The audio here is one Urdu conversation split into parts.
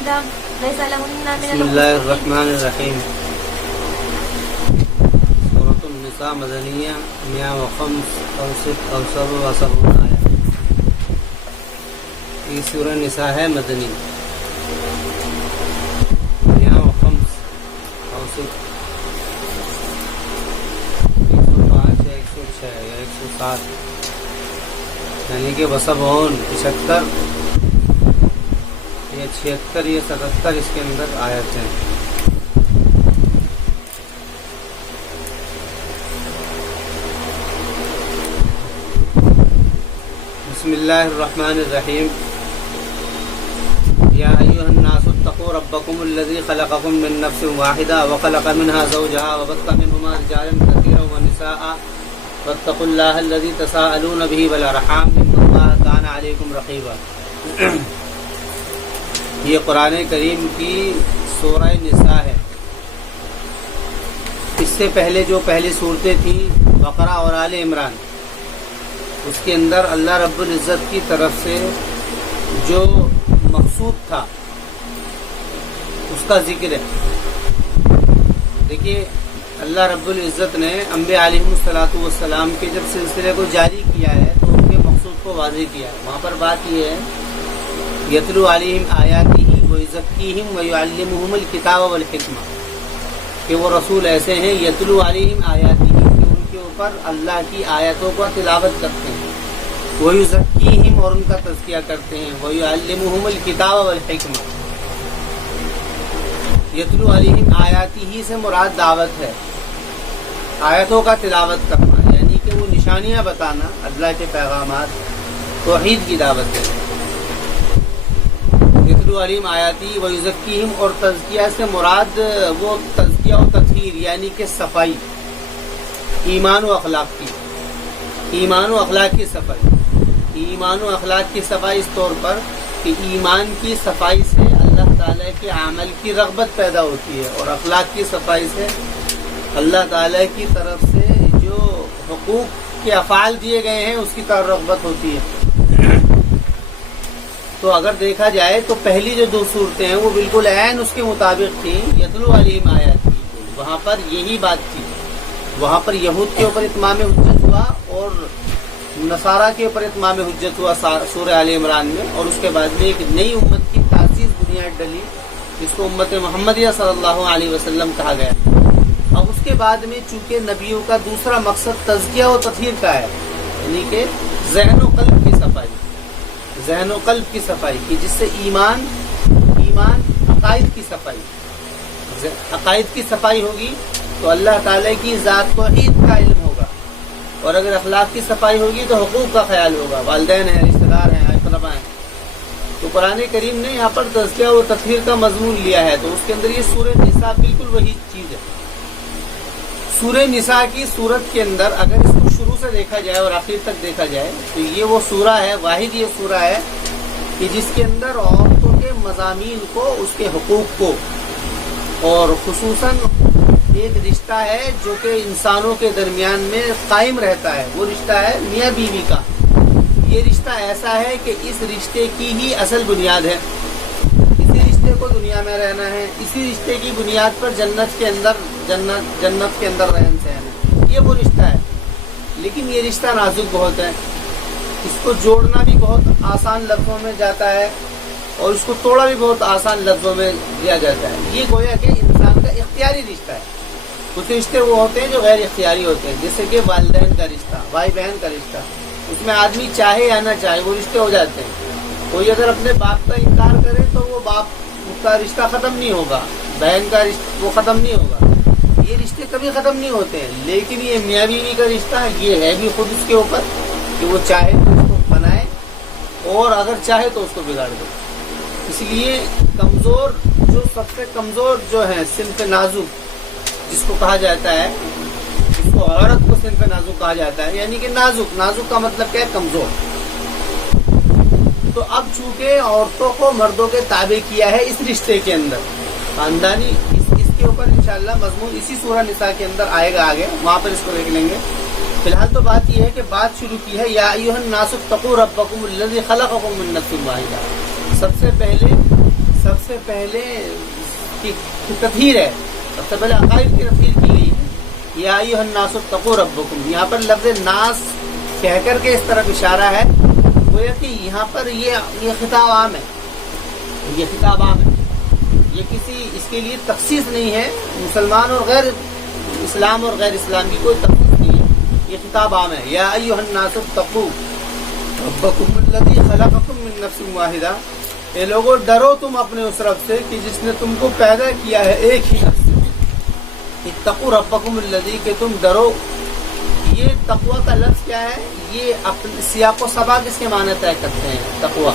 واحدة ليس لهن من بسم اللہ الرحمن الرحیم۔ سورۃ النساء مدنیہ 105 اور 77 آیات۔ یہ سورہ نساء ہے مدنی 105 اور 105 یا 106 یا 107، یعنی کہ وسبعون 75 یا 76 یا 77 اس کے اندر آیت ہیں۔ بسم اللہ الرحمن الرحیم۔ یا ایھا الناس اتقوا ربکم الذی خلقکم من نفس واحدہ وخلق منها زوجها وبث منهما رجالا کثیرا ونساء واتقوا اللہ الذی تساءلون به والارحام ان اللہ کان علیکم رقیبا۔ یہ قرآن کریم کی سورہ نساء ہے۔ اس سے پہلے جو پہلی صورتیں تھیں بقرہ اور آل عمران، اس کے اندر اللہ رب العزت کی طرف سے جو مقصود تھا اس کا ذکر ہے۔ دیکھیے اللہ رب العزت نے انبیاء علیہ الصلوۃ کے جب سلسلے کو جاری کیا ہے تو ان کے مقصود کو واضح کیا ہے۔ وہاں پر بات یہ ہے یتلو علیہم آیاتہ ویزکیہم ویعلمہم الکتاب والحکمہ، کہ وہ رسول ایسے ہیں یتلو علیہم آیاتہ، کہ ان کے اوپر اللہ کی آیتوں کو تلاوت کرتے ہیں، ویزکیہم اور ان کا تزکیہ کرتے ہیں، ویعلمہم الکتاب والحکمہ۔ یتلو علیہم آیاتہ سے مراد دعوت ہے، آیتوں کا تلاوت کرنا، یعنی کہ وہ نشانیاں بتانا، اللہ کے پیغامات، توحید کی دعوت ہے۔ یتلو علیہم آیاتی ویزکیہم، اور تزکیہ سے مراد وہ تزکیہ و تطہیر، یعنی کہ صفائی، ایمان و اخلاق کی، ایمان و اخلاق کی صفائی۔ ایمان و اخلاق کی صفائی اس طور پر کہ ایمان کی صفائی سے اللہ تعالیٰ کے عمل کی رغبت پیدا ہوتی ہے، اور اخلاق کی صفائی سے اللہ تعالیٰ کی طرف سے جو حقوق کے افعال دیے گئے ہیں اس کی طرف رغبت ہوتی ہے۔ تو اگر دیکھا جائے تو پہلی جو دو صورتیں ہیں وہ بالکل عین اس کے مطابق تھیں، یتلو علیہم آیات کی، وہاں پر یہی بات تھی۔ وہاں پر یہود کے اوپر اتمام حجت ہوا اور نصارہ کے اوپر اتمام حجت ہوا سورہ آل عمران میں، اور اس کے بعد میں ایک نئی امت کی تاسیس بنیاد ڈلی جس کو امت محمدیہ صلی اللہ علیہ وسلم کہا گیا۔ اب اس کے بعد میں چونکہ نبیوں کا دوسرا مقصد تزکیہ و تطہیر کا ہے، یعنی کہ ذہن و قلب کی صفائی، ذہن و قلب کی صفائی کی، جس سے ایمان عقائد کی صفائی، عقائد کی صفائی ہوگی تو اللہ تعالیٰ کی ذات توحید کا علم ہوگا، اور اگر اخلاق کی صفائی ہوگی تو حقوق کا خیال ہوگا، والدین ہیں، رشتہ دار ہیں، اقربا ہیں۔ تو قرآن کریم نے یہاں پر تزکیہ و تطہیر کا مضمون لیا ہے، تو اس کے اندر یہ سورہ نساء بالکل وہی چیز ہے۔ سورہ نساء کی صورت کے اندر اگر اس کو شروع سے دیکھا جائے اور آخر تک دیکھا جائے تو یہ وہ سورہ ہے، واحد یہ سورہ ہے کہ جس کے اندر عورتوں کے مضامین کو، اس کے حقوق کو، اور خصوصاً ایک رشتہ ہے جو کہ انسانوں کے درمیان میں قائم رہتا ہے، وہ رشتہ ہے میاں بیوی کا۔ یہ رشتہ ایسا ہے کہ اس رشتے کی ہی اصل بنیاد ہے، اسی رشتے کو دنیا میں رہنا ہے، اسی رشتے کی بنیاد پر جنت کے اندر رہن سہن ہے، یہ وہ رشتہ ہے۔ لیکن یہ رشتہ نازک بہت ہے، اس کو جوڑنا بھی بہت آسان لفظوں میں جاتا ہے اور اس کو توڑا بھی بہت آسان لفظوں میں دیا جاتا ہے۔ یہ گویا کہ انسان کا اختیاری رشتہ ہے۔ کچھ رشتے وہ ہوتے ہیں جو غیر اختیاری ہوتے ہیں، جیسے کہ والدین کا رشتہ، بھائی بہن کا رشتہ، اس میں آدمی چاہے یا نہ چاہے وہ رشتے ہو جاتے ہیں۔ کوئی اگر اپنے باپ کا انکار کرے تو وہ باپ کا رشتہ ختم نہیں ہوگا، بہن کا رشتہ وہ ختم نہیں ہوگا، یہ رشتے کبھی ختم نہیں ہوتے ہیں۔ لیکن یہ میاں بیوی کا رشتہ یہ ہے بھی خود اس کے اوپر کہ وہ چاہے تو اس کو بنائے اور اگر چاہے تو اس کو بگاڑ دے۔ اس لیے کمزور، جو سب سے کمزور جو ہے صنف نازک جس کو کہا جاتا ہے، جس کو عورت کو صنف نازک کہا جاتا ہے، یعنی کہ نازک کا مطلب کیا ہے؟ کمزور۔ تو اب چونکہ عورتوں کو مردوں کے تابع کیا ہے اس رشتے کے اندر، خاندانی، اس کے اوپر انشاءاللہ مضمون اسی سورہ نساء کے اندر آئے گا آگے، وہاں پر اس کو دیکھ لیں گے۔ فی الحال تو بات یہ ہے کہ بات شروع کی ہے یا ایھا الناس اتقوا ربکم الذی خلقکم من نفس واحدہ۔ سب سے سے پہلے کی تطہیر ہے، سب سے پہلے عقائد کی تطہیر کی گئی ہے. یا ایھا الناس اتقوا ربکم، یہاں پر لفظ ناس کہہ کر کے اس طرف اشارہ ہے، گویا کہ یہاں پر یہ خطاب عام ہے، یہ خطاب عام ہے، یہ کسی اس کے لیے تخصیص نہیں ہے. مسلمان اور غیر اسلام اور غیر اسلام کی کوئی تخصیص نہیں ہے، یہ خطاب عام ہے. یا ایھا الناس اتقوا ربکم الذی خلقکم من نفس واحدہ، اے لوگوں ڈرو تم اپنے اس رب سے کہ جس نے تم کو پیدا کیا ہے ایک ہی نفس سے. اتقوا ربکم الذی، کہ تم ڈرو. یہ تقوی کا لفظ کیا ہے؟ یہ اپنے سیاق و سباق اس کے معنی طے کرتے ہیں تقوی.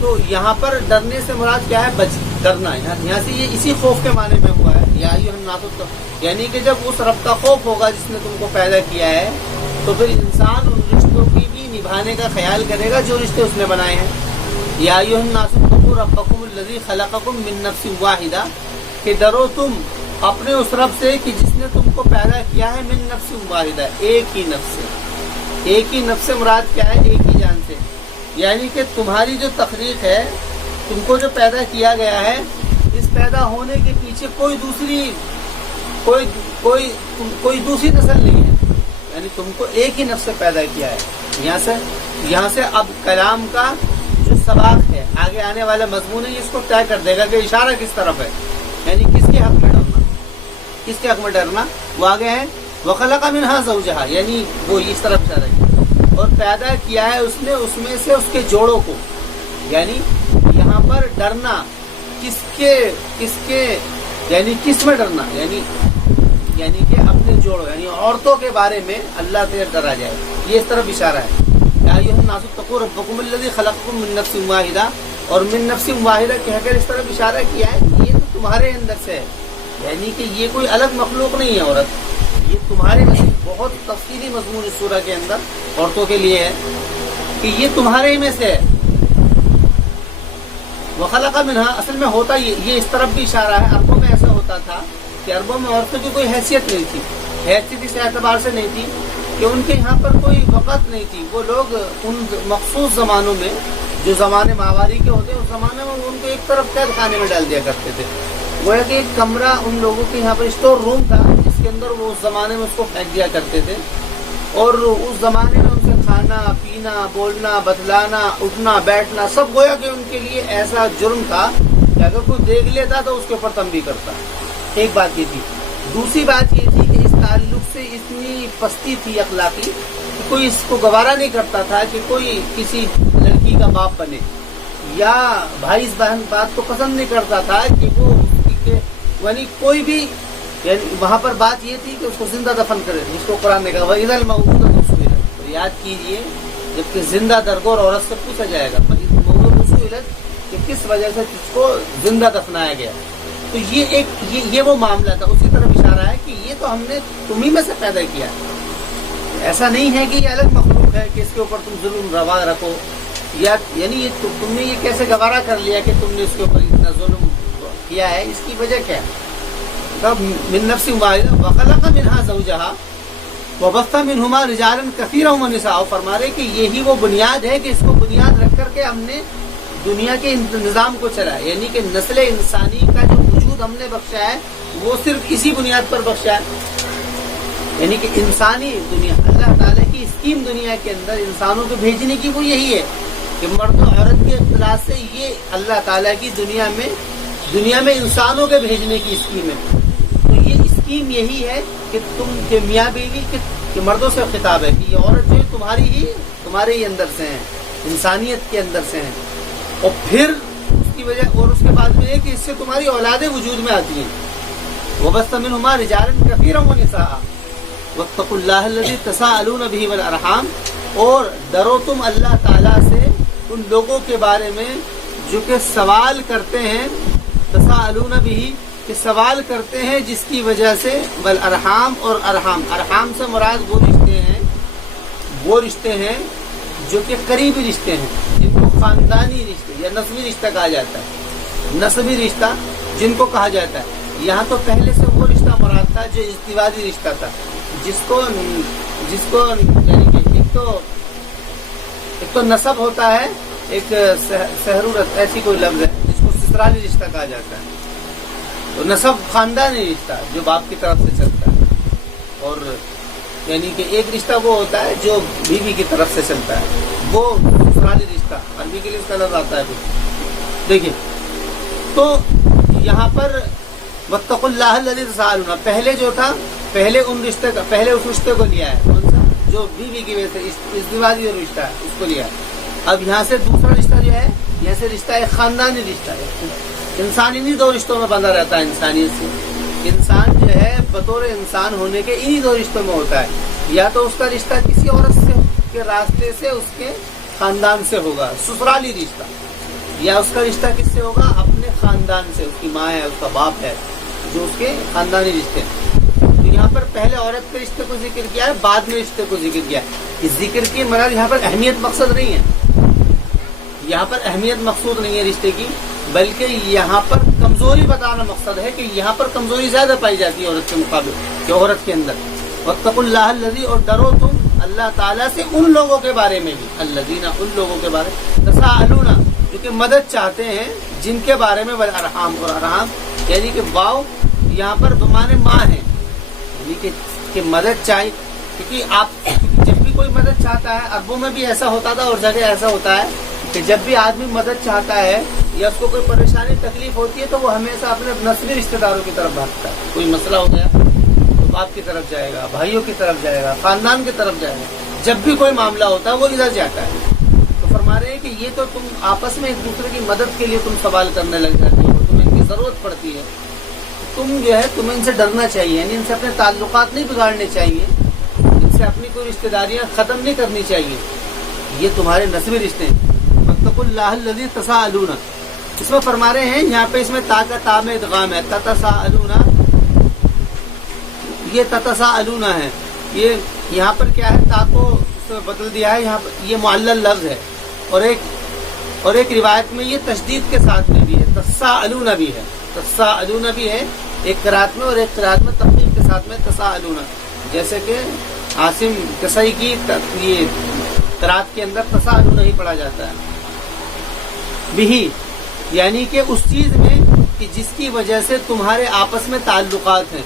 تو یہاں پر ڈرنے سے مراد کیا ہے؟ ڈرنا. یہاں سے یہ اسی خوف کے معنی میں ہوا ہے. یا ایھا الناس اتقوا، یعنی کہ جب اس رب کا خوف ہوگا جس نے تم کو پیدا کیا ہے، تو پھر انسان ان رشتوں کی بھی نبھانے کا خیال کرے گا جو رشتے اس نے بنائے ہیں. یا ایھا الناس اتقوا ربکم الذی خلقکم من نفس واحدہ، کہ ڈرو تم اپنے اس رب سے کہ جس نے تم کو پیدا کیا ہے من نفس واحدہ، ایک ہی نفس سے. ایک ہی نفس سے مراد کیا ہے؟ ایک ہی جان سے. یعنی کہ تمہاری جو تخلیق ہے، تم کو جو پیدا کیا گیا ہے، اس پیدا ہونے کے پیچھے کوئی دوسری نسل نہیں ہے. یعنی تم کو ایک ہی نفس سے پیدا کیا ہے. یہاں سے اب کلام کا جو سباق ہے، آگے آنے والا مضمون ہے، اس کو طے کر دے گا کہ اشارہ کس طرف ہے، یعنی کس کے حق میں ڈرنا، کس کے حق میں ڈرنا. وہ آگے ہے وَخَلَقَ مِنْهَا زَوْجَهَا، یعنی وہ اس طرف اشارہ کیا اور پیدا کیا ہے اس نے اس میں سے اس کے جوڑوں کو. یعنی یہاں پر ڈرنا کس کے یعنی کس میں ڈرنا، یعنی کہ اپنے جوڑوں یعنی عورتوں کے بارے میں اللہ سے ڈرا جائے. یہ اس طرف اشارہ ہے. یا ایھا الناس اتقوا ربکم الذی خلقکم من نفس واحدہ، اور من نفس واحدہ کہہ کر اس طرف اشارہ کیا ہے کہ یہ تو تمہارے اندر سے ہے، یعنی کہ یہ کوئی الگ مخلوق نہیں ہے عورت، یہ تمہارے میں. بہت تفصیلی مضمون اس سورہ کے اندر عورتوں کے لیے ہے کہ یہ تمہارے میں سے ہے. وَخَلَقَ مِنْهَا، اصل میں ہوتا یہ اس طرف بھی اشارہ ہے. عربوں میں ایسا ہوتا تھا کہ عربوں میں عورتوں کی کوئی حیثیت نہیں تھی. حیثیت اس اعتبار سے نہیں تھی کہ ان کے یہاں پر کوئی وقت نہیں تھی. وہ لوگ ان مخصوص زمانوں میں، جو زمانے ماہواری کے ہوتے ہیں، اس زمانے میں ان کو ایک طرف قید خانے میں ڈال دیا کرتے تھے. وہ ہے کہ ایک کمرہ ان لوگوں کے یہاں پر اسٹور روم تھا، جس کے اندر وہ اس زمانے میں اس کو پھینک دیا کرتے تھے. اور اس زمانے میں ان سے کھانا پینا، بولنا، بتلانا، اٹھنا بیٹھنا سب گویا کہ ان کے لیے ایسا جرم تھا کہ اگر کوئی دیکھ لیتا تو اس کے اوپر تنبیہ کرتا. ایک بات یہ تھی. دوسری بات یہ تھی کہ اس تعلق سے اتنی پستی تھی اخلاقی کہ کوئی اس کو گوارا نہیں کرتا تھا کہ کوئی کسی لڑکی کا باپ بنے، یا بھائی اس بہن بات کو پسند نہیں کرتا تھا کہ وہ یعنی کوئی بھی، یعنی وہاں پر بات یہ تھی کہ اس کو زندہ دفن کرے، جس کو قرآن نے کہا وَإِذَا الْمَوْءُودَةُ سُئِلَتْ. تو یاد کیجئے جبکہ زندہ درگور عورت سے پوچھا جائے گا وَإِذَا سُئِلَتْ کہ کس وجہ سے اس کو زندہ دفنایا گیا. تو یہ وہ معاملہ تھا. اسی طرف اشارہ ہے کہ یہ تو ہم نے تمہیں میں سے پیدا کیا ہے، ایسا نہیں ہے کہ یہ الگ مخلوق ہے کہ اس کے اوپر تم ظلم روا رکھو، یا یعنی یہ تم نے یہ کیسے گوارا کر لیا کہ تم نے اس کے اوپر اتنا ظلم کیا ہے. اس کی وجہ کیا ہے؟ من نفس واحدہ وخلق منها زوجها وبث منهما رجالا كثيرا ونساء. فرما رہے کہ یہی وہ بنیاد ہے کہ اس کو بنیاد رکھ کر کے ہم نے دنیا کے نظام کو چلا، یعنی کہ نسل انسانی کا جو وجود ہم نے بخشا ہے وہ صرف اسی بنیاد پر بخشا ہے. یعنی کہ انسانی دنیا، اللہ تعالیٰ کی اسکیم دنیا کے اندر انسانوں کو بھیجنے کی وہ یہی ہے کہ مرد و عورت کے اختلاط سے یہ اللہ تعالیٰ کی دنیا میں انسانوں کے بھیجنے کی اسکیم ہے. تو یہ اسکیم یہی ہے کہ تم کے میاں بیوی کہ مردوں سے خطاب ہے کہ یہ عورت جو ہے تمہارے ہی اندر سے ہیں، انسانیت کے اندر سے ہیں. اور پھر اس کی وجہ اور اس کے بعد میں کہ اس سے تمہاری اولادیں وجود میں آتی ہیں. وَبَثَّ مِنْهُمَا رِجَالًا كَثِيرًا وَنِسَاءً وَاتَّقُوا اللَّهَ الَّذِي تَسَاءَلُونَ بِهِ وَالْأَرْحَامَ. اور ڈرو تم اللہ تعالیٰ سے ان لوگوں کے بارے میں جو کہ سوال کرتے ہیں، تساءلون بِهِ کہ سوال کرتے ہیں جس کی وجہ سے، والارحام اور ارحام سے مراد وہ رشتے ہیں جو کہ قریبی رشتے ہیں، جن کو خاندانی رشتے یا نسبی رشتہ کہا جاتا ہے. نسبی رشتہ جن کو کہا جاتا ہے، یہاں تو پہلے سے وہ رشتہ مراد تھا جو ازدواجی رشتہ تھا، جس کو یعنی کہ ایک تو نسب ہوتا ہے ایک سہرورت ایسی کوئی لفظ ہے جس کو سسرالی رشتہ کہا جاتا ہے. تو نسب خاندانی رشتہ جو باپ کی طرف سے چلتا ہے، اور یعنی کہ ایک رشتہ وہ ہوتا ہے جو بیوی کی طرف سے چلتا ہے، وہ سسرالی رشتہ، عربی کے لیے اس کا لفظ آتا ہے. دیکھیے تو یہاں پر واتقوا اللہ الذی تساءلون، پہلے جو تھا پہلے اس رشتے کو لیا ہے، کون سا؟ جو بیوی کی وجہ سے ازدواجی جو رشتہ ہے اس کو لیا ہے. اب یہاں سے دوسرا رشتہ جو ہے، یہاں سے رشتہ ایک خاندانی رشتہ ہے. انسان انہی دو رشتوں میں بندھا رہتا ہے انسانیت سے. انسان جو ہے بطور انسان ہونے کے انہی دو رشتوں میں ہوتا ہے، یا تو اس کا رشتہ کسی عورت سے کے راستے سے اس کے خاندان سے ہوگا سسرالی رشتہ، یا اس کا رشتہ کس سے ہوگا؟ اپنے خاندان سے، اس کی ماں ہے، اس کا باپ ہے، جو اس کے خاندانی رشتے ہیں. تو یہاں پر پہلے عورت کے رشتے کو ذکر کیا ہے، بعد میں رشتے کو ذکر کیا ہے. اس ذکر کی مراد یہاں پر اہمیت مقصد نہیں ہے، یہاں پر اہمیت مقصود نہیں ہے رشتے کی، بلکہ یہاں پر کمزوری بتانا مقصد ہے کہ یہاں پر کمزوری زیادہ پائی جاتی ہے عورت کے مقابلے کہ عورت کے اندر. واتقوا اللہ الذی، اور ڈرو تم اللہ تعالیٰ سے ان لوگوں کے بارے میں بھی، الذین ان لوگوں کے بارے میں، تساءلون جو کہ مدد چاہتے ہیں، جن کے بارے میں، والارحام، اور ارحام یعنی کہ واو یہاں پر بمانے ماں ہے، یعنی کہ مدد چاہیے. کیونکہ آپ جب بھی کوئی مدد چاہتا ہے، عربوں میں بھی ایسا ہوتا تھا اور جگہ ایسا ہوتا ہے کہ جب بھی آدمی مدد چاہتا ہے یا اس کو کوئی پریشانی تکلیف ہوتی ہے تو وہ ہمیشہ اپنے نسلی رشتہ داروں کی طرف بھاگتا ہے. کوئی مسئلہ ہو گیا تو باپ کی طرف جائے گا، بھائیوں کی طرف جائے گا، خاندان کی طرف جائے گا. جب بھی کوئی معاملہ ہوتا ہے وہ ادھر جاتا ہے. تو فرما رہے ہیں کہ یہ تو تم آپس میں ایک دوسرے کی مدد کے لیے تم سوال کرنے لگ جاتے ہو، تمہیں ان کی ضرورت پڑتی ہے. تم جو ہے تمہیں ان سے ڈرنا چاہیے، یعنی ان سے اپنے تعلقات نہیں بگاڑنے چاہیے، ان سے اپنی کوئی رشتہ داریاں ختم نہیں کرنی چاہیے. یہ تمہارے نسبی رشتے ہیں. واتقوا اللہ الذی تساءلون، اس میں فرما رہے ہیں یہاں پہ اس میں تا کا تا میں ادغام ہے. تتساءلون، یہ تتساءلون ہے، یہ یہاں پر کیا ہے، تا کو اس میں بدل دیا ہے. یہاں پر یہ معلل لفظ ہے، اور ایک روایت میں یہ تشدید کے ساتھ میں بھی ہے، تساءلون بھی ہے، تساءلون بھی ہے ایک قرات میں، اور ایک قرات میں تخفیف کے ساتھ میں تساءلون. جیسے کہ عاصم کسائی کی یہ قرات کے اندر تساءلون ہی پڑھا جاتا ہے. بھی یعنی کہ اس چیز میں کہ جس کی وجہ سے تمہارے آپس میں تعلقات ہیں.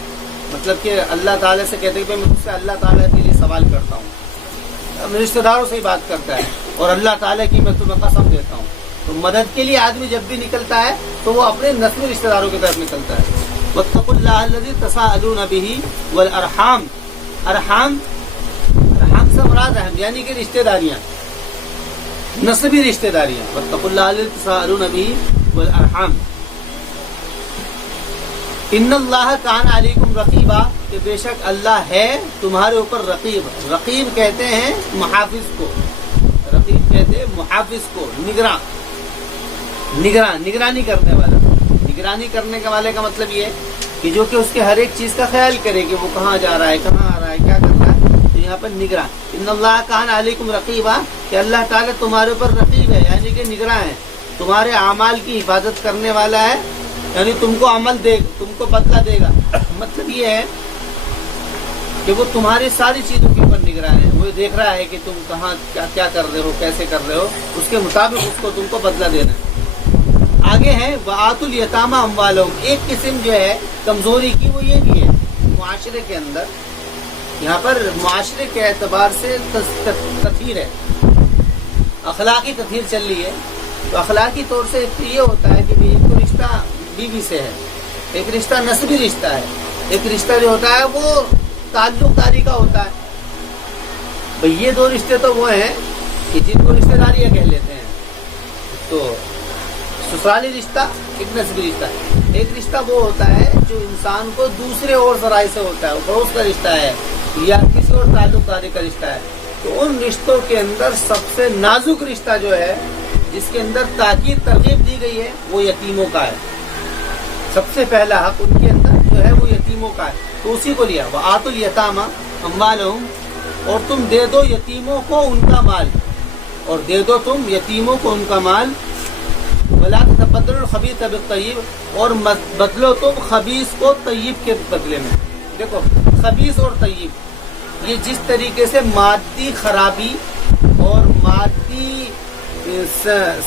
مطلب کہ اللہ تعالیٰ سے کہتے ہیں کہ میں مجھ سے اللہ تعالیٰ کے لیے سوال کرتا ہوں، رشتہ داروں سے ہی بات کرتا ہے، اور اللہ تعالیٰ کی میں تمہیں قسم دیتا ہوں. تو مدد کے لیے آدمی جب بھی نکلتا ہے تو وہ اپنے نسلی رشتہ داروں کی طرف نکلتا ہے. واتقوا اللہ الذی تساءلون بہ والارحام، ارحام سے مراد رحم یعنی کہ رشتہ داریاں، نسبی رشتہ داریاں. واتقوا اللہ الذی تساءلون بہ والارحام. ان اللہ کان علیکم رقیبا، کہ بے شک اللہ ہے تمہارے اوپر رقیب. رقیب کہتے ہیں محافظ کو، رقیب کہتے ہیں محافظ کو، نگرانی کرنے والا. نگرانی کرنے کے والے کا مطلب یہ ہے کہ جو کہ اس کے ہر ایک چیز کا خیال کرے کہ وہ کہاں جا رہا ہے، کہاں آ رہا ہے، کیا کر رہا ہے. تو یہاں پر نگراں. ان اللہ کان علیکم رقیبا، کہ اللہ تعالیٰ تمہارے اوپر رقیب ہے، یعنی کہ نگراں ہے، تمہارے اعمال کی حفاظت کرنے والا ہے، یعنی تم کو عمل دے گا، تم کو بدلہ دے گا. مطلب یہ ہے کہ وہ تمہاری ساری چیزوں کے اوپر نگراں ہے، وہ دیکھ رہا ہے کہ تم کہاں کیا کر رہے ہو، کیسے کر رہے ہو، اس کے مطابق اس کو تم کو بدلہ دینا ہے. آگے ہے وآتوا الیتامى اموالهم. ایک قسم جو ہے کمزوری کی وہ یہ بھی ہے معاشرے کے اندر، یہاں پر معاشرے کے اعتبار سے تطہیر ہے، اخلاقی تطہیر چل رہی ہے. تو اخلاقی طور سے ایک تو یہ ہوتا ہے کہ ایک تو رشتہ بیوی سے ہے، ایک رشتہ نسبی رشتہ ہے، ایک رشتہ جو ہوتا ہے وہ تعلق داری کا ہوتا ہے. بھئی یہ دو رشتے تو وہ ہیں کہ جن کو رشتہ داریاں کہہ لیتے ہیں. تو سسرالی رشتہ ایک نسبی رشتہ، ایک رشتہ وہ ہوتا ہے جو انسان کو دوسرے اور ذرائع سے ہوتا ہے، وہ پڑوس کا رشتہ ہے یا کسی اور تعلق داری کا رشتہ ہے. تو ان رشتوں کے اندر سب سے نازک رشتہ جو ہے جس کے اندر تاکید ترغیب دی گئی ہے وہ یتیموں کا ہے. سب سے پہلا حق ان کے اندر جو ہے وہ یتیموں کا ہے، تو اسی کو لیا. وآتوا الیتامى اموالهم، اور تم دے دو یتیموں کو ان کا مال، اور دے دو تم یتیموں کو ان کا مال. ولا تتبدلوا الخبیث بالطیب، اور بدلو تم خبیث کو طیب کے بدلے میں. دیکھو خبیث اور طیب یہ جس طریقے سے مادی خرابی اور مادی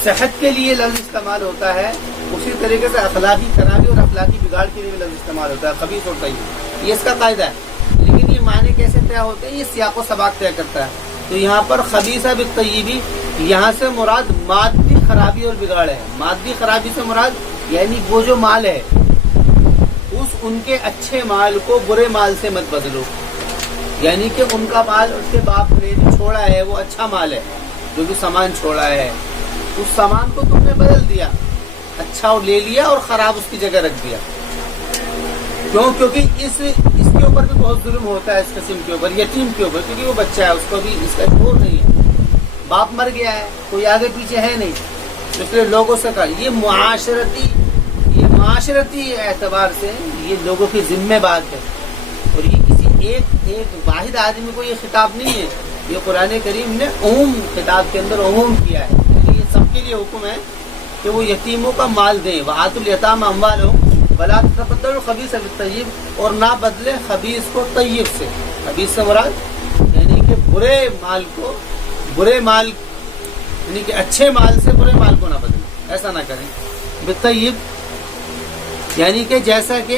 صحت کے لیے لفظ استعمال ہوتا ہے، اسی طریقے سے اخلاقی خرابی اور اخلاقی بگاڑ کے لیے بھی لفظ استعمال ہوتا ہے، خبیث اور طیب، یہ اس کا قاعدہ ہے۔ لیکن یہ معنی کیسے طے ہوتے ہیں، یہ سیاق و سباق طے کرتا ہے۔ تو یہاں پر خبیث بالطیبی، یہاں سے مراد مادی خرابی اور بگاڑ ہے۔ مادی خرابی سے مراد یعنی وہ جو مال ہے ان کے اچھے مال کو برے مال سے مت بدلو، یعنی کہ ان کا مال اس کے باپ نے جو چھوڑا ہے وہ اچھا مال ہے، جو بھی سامان چھوڑا ہے اس سامان کو تم نے بدل دیا، اچھا لے لیا اور خراب اس کی جگہ رکھ دیا۔ کیونکہ اس کے اوپر بھی بہت ظلم ہوتا ہے، اس قسم کے اوپر، یتیم کے اوپر، کیونکہ وہ بچہ ہے، اس کو بھی اس کا شعور نہیں ہے، باپ مر گیا ہے، کوئی آگے پیچھے ہے نہیں، اس لیے لوگوں سے کہا یہ معاشرتی اعتبار سے یہ لوگوں کی ذمہ بات ہے، اور یہ کسی ایک واحد آدمی کو یہ خطاب نہیں ہے، یہ قرآن کریم نے عموم خطاب کے اندر عموم کیا ہے، یعنی یہ سب کے لیے حکم ہے کہ وہ یتیموں کا مال دیں، وآتوا الیتامی اموالہم ولا تتبدلوا الخبیث بالطیب، اور نہ بدلے خبیث کو طیب سے۔ خبیث سے مراد یعنی کہ برے مال یعنی کہ اچھے مال سے برے مال کو نہ بدلیں، ایسا نہ کریں۔ بالطیب یعنی کہ جیسا کہ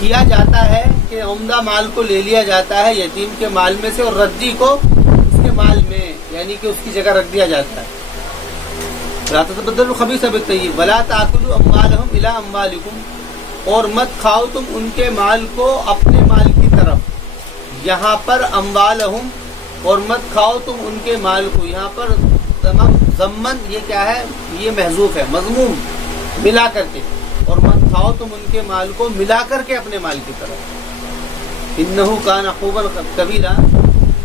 کیا جاتا ہے کہ عمدہ مال کو لے لیا جاتا ہے یتیم کے مال میں سے، اور ردی کو اس کے مال میں یعنی کہ اس کی جگہ رکھ دیا جاتا ہے۔ لا تتبدلوا الخبیث بالطیب ولا تاکلوا اموالہم الی اموالکم، اور مت کھاؤ تم ان کے مال کو اپنے مال کی طرف۔ یہاں پر اموالہم، اور مت کھاؤ تم ان کے مال کو، یہاں پر تمام ضمن یہ کیا ہے، یہ محذوف ہے، مضموم ملا کر کے، اور مت کھاؤ تم ان کے مال کو ملا کر کے اپنے مال کی طرف۔ انہ کان حوبا کبیرا،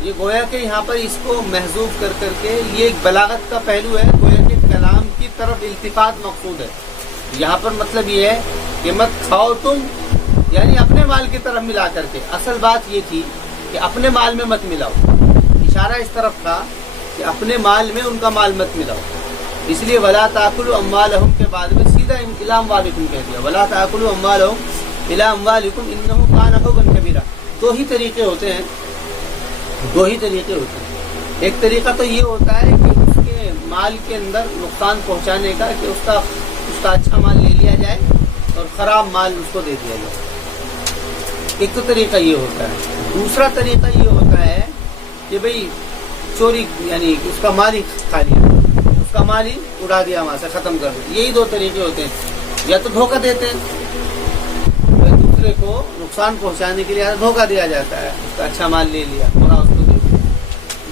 یہ گویا کہ یہاں پر اس کو محذوف کر کر کے یہ ایک بلاغت کا پہلو ہے، گویا کہ کلام کی طرف التفات مقصود ہے۔ یہاں پر مطلب یہ ہے کہ مت کھاؤ تم یعنی اپنے مال کی طرف ملا کر کے، اصل بات یہ تھی کہ اپنے مال میں مت ملاؤ، اشارہ اس طرف تھا کہ اپنے مال میں ان کا مال مت ملاؤ، اس لیے ولا تاکلوا اموالہم کے بعد میں سیدھا الی اموالکم کہہ دیا، ولا تاکلوا اموالہم الی اموالکم انہ کان حوبا کبیرا۔ دو ہی طریقے ہوتے ہیں، ایک طریقہ تو یہ ہوتا ہے کہ اس کے مال کے اندر نقصان پہنچانے کا، کہ اس کا اچھا مال لے لیا جائے اور خراب مال اس کو دے دیا جائے، ایک تو طریقہ یہ ہوتا ہے۔ دوسرا طریقہ یہ ہوتا ہے کہ بھئی چوری یعنی اس کا مال ہی کھا لیا، اس کا مال ہی اڑا دیا، وہاں سے ختم کر دیا۔ یہی دو طریقے ہوتے ہیں، یا تو دھوکہ دیتے ہیں، دوسرے کو نقصان پہنچانے کے لیے دھوکہ دیا جاتا ہے، اس کا اچھا مال لے لیا، برا اس کو دے دیا۔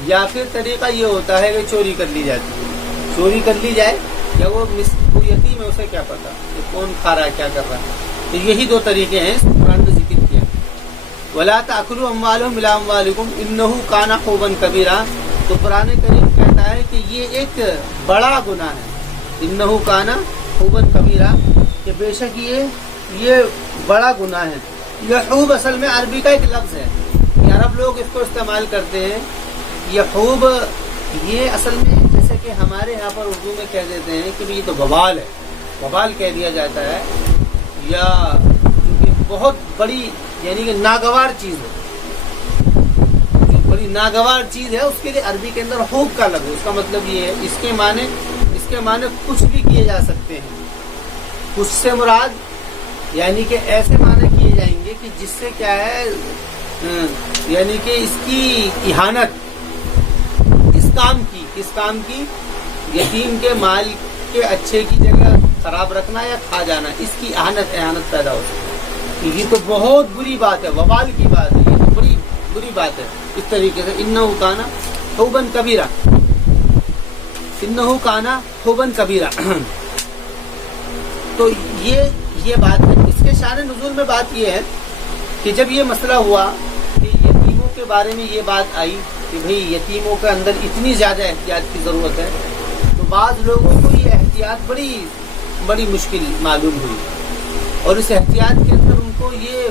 یا پھر طریقہ یہ ہوتا ہے کہ چوری کر لی جاتی ہے، چوری کر لی جائے، یا وہ یتیم ہے اسے کیا پتا کہ کون کھا رہا ہے کیا کر رہا ہے۔ تو یہی دو طریقے ہیں قرآن نے ذکر کیا۔ ولا تاکلوا اموالہم الی اموالکم انہ کان حوبا کبیرا، تو قرآن کریم کہتا ہے کہ یہ ایک بڑا گناہ ہے، انہ کان حوبا کبیرا، کہ بے شک یہ بڑا گناہ ہے۔ یہ حوب اصل میں عربی کا ایک لفظ ہے، یہ عرب لوگ اس کو استعمال کرتے ہیں۔ یہ حوب یہ اصل میں جیسے کہ ہمارے یہاں پر اردو میں کہہ دیتے ہیں کہ یہ تو وبال ہے، وبال کہہ دیا جاتا ہے، یا بہت بڑی یعنی کہ ناگوار چیز ہے، جو بڑی ناگوار چیز ہے اس کے لیے عربی کے اندر حوب کا لفظ ہے۔ اس کا مطلب یہ ہے، اس کے معنی کچھ بھی کیے جا سکتے ہیں۔ کچھ سے مراد یعنی کہ ایسے معنی کیے جائیں گے کہ جس سے کیا ہے، یعنی کہ اس کی اہانت، اس کام کی یتیم کے مال کے اچھے کی جگہ خراب رکھنا یا کھا جانا، اس کی اہانت پیدا ہو سکتی ہے۔ یہ تو بہت بری بات ہے، وبال کی بات ہے، یہ تو بڑی بری بات ہے۔ اس طریقے سے انہ کان حوبا کبیرا، انہ کان حوبا کبیرا، تو یہ بات ہے۔ اس کے شان نزول میں بات یہ ہے کہ جب یہ مسئلہ ہوا کہ یتیموں کے بارے میں یہ بات آئی کہ بھئی یتیموں کے اندر اتنی زیادہ احتیاط کی ضرورت ہے، تو بعض لوگوں کو یہ احتیاط بڑی مشکل معلوم ہوئی، اور اس احتیاط کے اندر ان کو یہ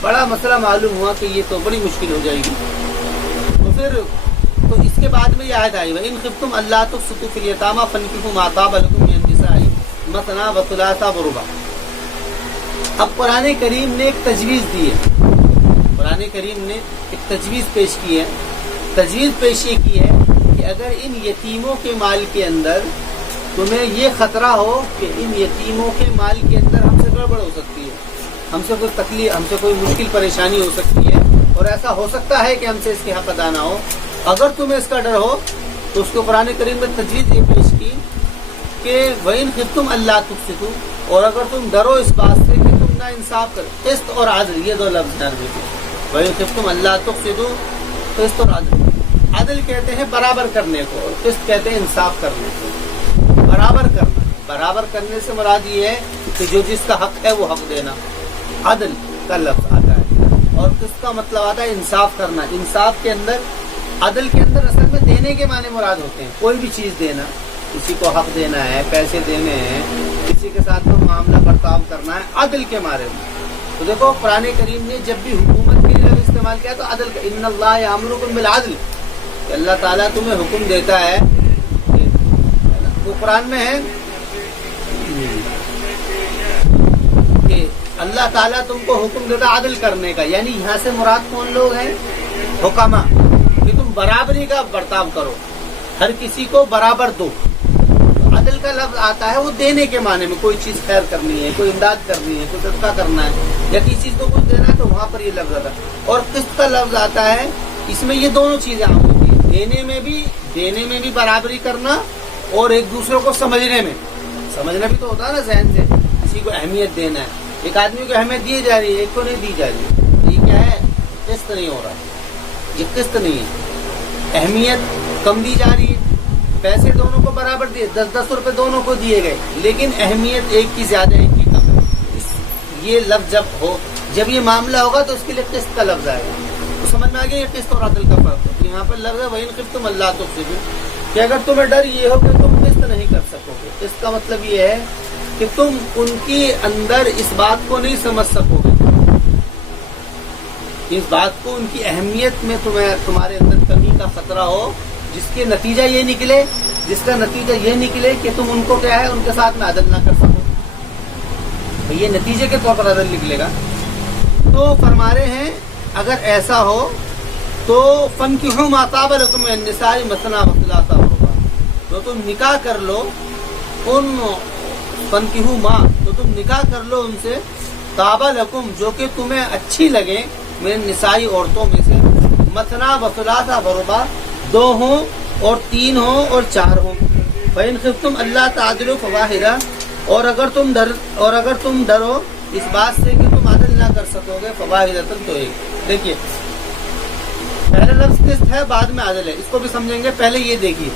بڑا مسئلہ معلوم ہوا کہ یہ تو بڑی مشکل ہو جائے گی۔ تو اس کے بعد میں یہ آیت آئی، وَإِنْ خِفْتُمْ أَلَّا تُقْسِطُوا فِي الْيَتَامَىٰ فَانكِحُوا مَا طَابَ لَكُم مِّنَ النِّسَاءِ مَثْنَىٰ وَثُلَاثَ وَرُبَاعَ۔ اب قرآن کریم نے ایک تجویز دی ہے، قرآن کریم نے ایک تجویز پیش کی ہے۔ تجویز پیش یہ کی ہے کہ اگر ان یتیموں کے مال کے اندر تمہیں یہ خطرہ ہو کہ ان یتیموں کے مال کے اندر ہم سے گڑبڑ ہو سکتی ہے، ہم سے کوئی تکلیف، ہم سے کوئی مشکل پریشانی ہو سکتی ہے، اور ایسا ہو سکتا ہے کہ ہم سے اس کے حق ادا نہ ہو، اگر تمہیں اس کا ڈر ہو تو اس کو قرآن کریم میں تجویز یہ پیش کی کہ وَإِنْ خِفْتُمْ أَلَّا تُقْسِطُوا، اور اگر تم ڈرو اس بات سے کہ تم نا انصاف کرو، قسط اور عدل، یہ دو لفظ ڈر میں وَإِنْ خِفْتُمْ أَلَّا تُقْسِطُوا، قسط اور عدل، عدل کہتے ہیں برابر کرنے کو اور قسط کہتے ہیں انصاف کرنے کو، برابر کرنا، برابر کرنے سے مراد یہ ہے کہ جو جس کا حق ہے وہ حق دینا، عدل کا لفظ آتا ہے، اور قسط کا مطلب آتا ہے انصاف کرنا۔ انصاف کے اندر، عدل کے اندر اصل میں دینے کے معنی مراد ہوتے ہیں، کوئی بھی چیز دینا، کسی کو حق دینا ہے، پیسے دینے ہیں، کسی کے ساتھ میں معاملہ برتاؤ کرنا ہے، عدل کے معنی میں۔ تو دیکھو قرآن کریم نے جب بھی حکومت کے لیے استعمال کیا تو عدل کا، ان اللہ یامرکم بالعدل، کہ اللہ تعالیٰ تمہیں حکم دیتا ہے، وہ قرآن میں ہے کہ اللہ تعالیٰ تم کو حکم دیتا عدل کرنے کا، یعنی یہاں سے مراد کون لوگ ہیں؟ حکما، کہ تم برابری کا برتاؤ کرو، ہر کسی کو برابر دو۔ عدل کا لفظ آتا ہے وہ دینے کے معنی میں، کوئی چیز خیر کرنی ہے، کوئی امداد کرنی ہے، کوئی صدقہ کرنا ہے، یا کسی چیز کو کچھ دینا ہے تو وہاں پر یہ لفظ آتا ہے۔ اور قسط کا لفظ آتا ہے، اس میں یہ دونوں چیزیں عام ہوتی ہیں، دینے میں بھی برابری کرنا اور ایک دوسرے کو سمجھنے بھی تو ہوتا ہے نا، ذہن سے کسی کو اہمیت دینا ہے، ایک آدمی کو اہمیت دی جا رہی ہے، ایک کو نہیں دی جا رہی ہے، یہ کیا ہے؟ قسط نہیں ہو رہا ہے، یہ قسط نہیں ہے، اہمیت کم دی جا رہی ہے، پیسے دونوں کو برابر دیے، 10-10 روپے دونوں کو دیے گئے، لیکن اہمیت ایک کی زیادہ ایک کی کم ہے۔ یہ لفظ جب یہ معاملہ ہوگا تو اس کے لیے قسط کا لفظ آئے گا، تو سمجھ میں آ گیا یہ قسط اور عدل کا فرق ہے۔ یہاں پر لفظ ہے وَإِنْ خِفْتُمْ أَلَّا تُقْسِطُوا، کہ اگر تمہیں ڈر یہ ہو کہ تم قسط نہیں کر سکو گے، قسط کا مطلب یہ ہے کہ تم ان کی اندر اس بات کو نہیں سمجھ سکو گے، اس بات کو، ان کی اہمیت میں تمہارے اندر کمی کا خطرہ ہو، جس کا نتیجہ یہ نکلے کہ تم ان کو کیا ہے، ان کے ساتھ میں عدل نہ کر سکو، یہ نتیجے کے طور پر عدل نکلے گا۔ تو فرما رہے ہیں اگر ایسا ہو تو فَانكِحُوا مَا طَابَ لَكُم مِّنَ النِّسَاءِ مَثْنَىٰ وَثُلَاثَ وَرُبَاعَ، تو تم نکاح کر لو فَانكِحُوا مَا، تو تم نکاح کر لو ان سے، طَابَ لَكُم، جو کہ تمہیں اچھی لگے، مِّنَ النِّسَاءِ عورتوں میں سے، مَثْنَىٰ وَثُلَاثَ وَرُبَاعَ، 2 ہوں اور 3 ہوں اور 4 ہوں، فَإِنْ خِفْتُمْ أَلَّا تَعْدِلُوا فَوَاحِدَةً، اور اگر تم ڈرو اس بات سے کہ تم عدل نہ کر سکو گے، فَوَاحِدَةً، تو ایک۔ دیکھیے پہلا لفظ قسط ہے، بعد میں عدل ہے، اس کو بھی سمجھیں گے، پہلے یہ دیکھیے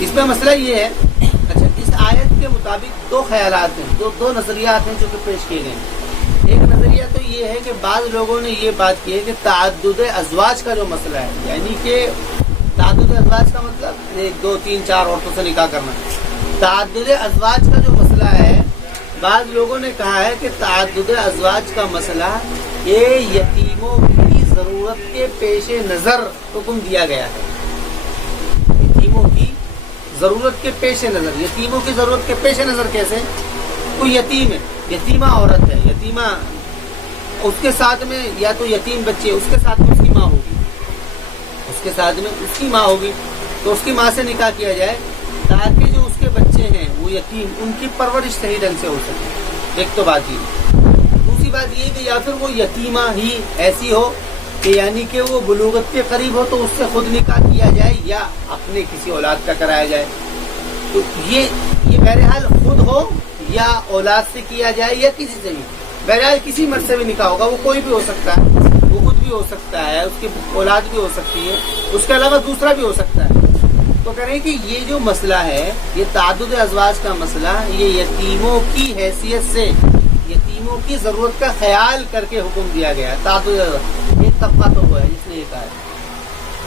اس میں مسئلہ یہ ہے۔ اچھا، اس آیت کے مطابق 2 خیالات ہیں، دو نظریات ہیں جو کہ پیش کیے گئے ہیں۔ ایک نظریہ تو یہ ہے کہ بعض لوگوں نے یہ بات کی ہے کہ تعدد ازواج کا جو مسئلہ ہے، یعنی کہ تعدد ازواج کا مطلب 1 2 3 4 عورتوں سے نکاح کرنا، تعدد ازواج کا جو مسئلہ ہے، بعض لوگوں نے کہا ہے کہ تعدد ازواج کا مسئلہ یہ یتیموں کی ضرورت کے پیش نظر حکم دیا گیا ہے، یتیموں کی ضرورت کے پیش نظر۔ یتیموں کی ضرورت کے پیش نظر کیسے؟ کوئی یتیم ہے، یتیمہ عورت ہے، یتیمہ، اس کے ساتھ میں یا تو یتیم بچے، اس کے ساتھ میں اس کی ماں ہوگی، اس کے ساتھ میں اس کی ماں ہوگی، تو اس کی ماں سے نکاح کیا جائے تاکہ جو اس کے بچے ہیں وہ یتیم، ان کی پرورش صحیح ڈھنگ سے ہو سکے۔ ایک تو بات یہ، دوسری بات یہ کہ یا پھر وہ یتیمہ ہی ایسی ہو کہ یعنی کہ وہ بلوغت کے قریب ہو تو اس سے خود نکاح کیا جائے یا اپنے کسی اولاد کا کرایا جائے، تو یہ بہرحال خود ہو یا اولاد سے کیا جائے یا کسی سے بھی، بہرحال کسی مرد سے بھی نکاح ہوگا، وہ کوئی بھی ہو سکتا ہے، وہ خود بھی ہو سکتا ہے، اس کی اولاد بھی ہو سکتی ہے، اس کے علاوہ دوسرا بھی ہو سکتا ہے۔ تو کہہ رہے ہیں کہ یہ جو مسئلہ ہے، یہ تعدد ازواج کا مسئلہ، یہ یتیموں کی حیثیت سے، یتیموں کی ضرورت کا خیال کر کے حکم دیا گیا ہے۔ تعدد ازواج، ایک طبقہ تو وہ ہے جس نے یہ کہا ہے،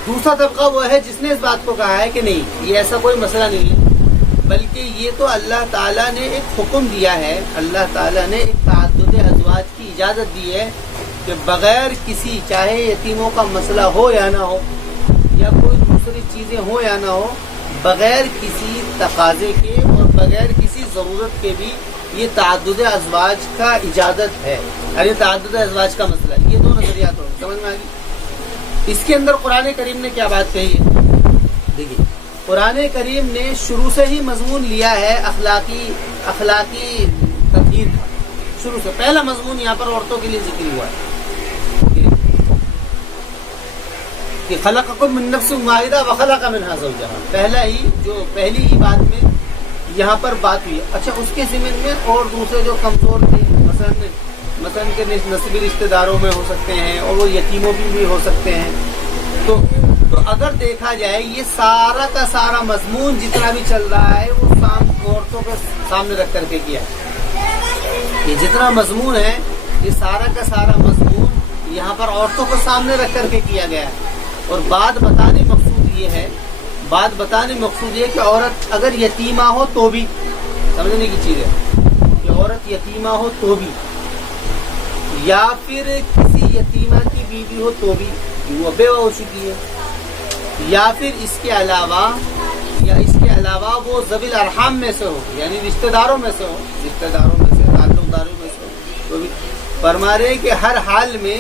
دوسرا طبقہ وہ ہے جس نے اس بات کو کہا ہے کہ نہیں، یہ ایسا کوئی مسئلہ نہیں ہے، بلکہ یہ تو اللہ تعالیٰ نے ایک حکم دیا ہے، اللہ تعالیٰ نے ایک تعدد ازواج کی اجازت دی ہے کہ بغیر کسی، چاہے یتیموں کا مسئلہ ہو یا نہ ہو، یا کوئی دوسری چیزیں ہو یا نہ ہو، بغیر کسی تقاضے کے اور بغیر کسی ضرورت کے بھی یہ تعدد ازواج کا اجازت ہے، یعنی تعدد ازواج کا مسئلہ۔ یہ دو نظریات ہو، سمجھ میں آ گئی؟ اس کے اندر قرآن کریم نے کیا بات کہی ہے؟ دیکھیے قرآن کریم نے شروع سے ہی مضمون لیا ہے اخلاقی تطہیر کا. شروع سے پہلا مضمون یہاں پر عورتوں کے لیے ذکر ہوا ہے کہ خلقکم من نفس واحدہ وخلق منہا زوجہا. پہلی ہی بات میں یہاں پر بات ہوئی. اچھا اس کے ضمن میں اور دوسرے جو کمزور تھے مثلا کے نسبی رشتہ داروں میں ہو سکتے ہیں اور وہ یتیموں بھی ہو سکتے ہیں. تو اگر دیکھا جائے یہ سارا کا سارا مضمون جتنا بھی چل رہا ہے وہ عورتوں کے سامنے رکھ کر کے کیا ہے. یہ جتنا مضمون ہے یہ سارا کا سارا مضمون یہاں پر عورتوں کو سامنے رکھ کر کے کیا گیا ہے. اور بات بتانے مقصود یہ ہے کہ عورت اگر یتیمہ ہو تو بھی سمجھنے کی چیز ہے کہ عورت یتیمہ ہو تو بھی یا پھر کسی یتیمہ کی بیوی ہو تو بھی وہ بیوہ ہو چکی ہے یا پھر اس کے علاوہ وہ ذوی الارحام میں سے ہو یعنی رشتہ داروں میں سے تعلق داروں میں سے ہو تو بھی فرما رہے کہ ہر حال میں.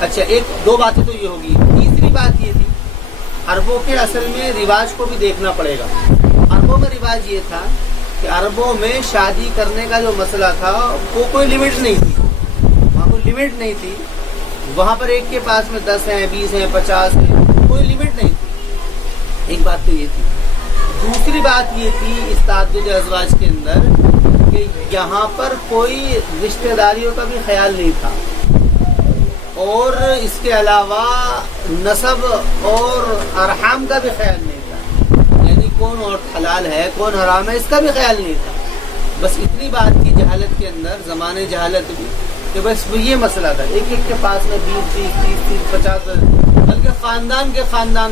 اچھا دو باتیں تو یہ ہوگی. تیسری بات یہ تھی عربوں کے اصل میں رواج کو بھی دیکھنا پڑے گا. عربوں میں رواج یہ تھا کہ عربوں میں شادی کرنے کا جو مسئلہ تھا وہ کوئی لمٹ نہیں تھی. وہاں پر ایک کے پاس میں 10 ہیں 20 ہیں 50 ہیں کوئی لمٹ نہیں تھی. ایک بات تو یہ تھی. دوسری بات یہ تھی اس تعدد ازواج کے اندر کہ یہاں پر کوئی رشتہ داریوں کا بھی خیال نہیں تھا اور اس کے علاوہ نسب اور ارحام کا بھی خیال نہیں تھا. یعنی کون عورت حلال ہے کون حرام ہے اس کا بھی خیال نہیں تھا. بس اتنی بات تھی جہالت کے اندر زمانے جہالت بھی کہ بس یہ مسئلہ تھا. ایک کے پاس میں 20 30 50 بلکہ خاندان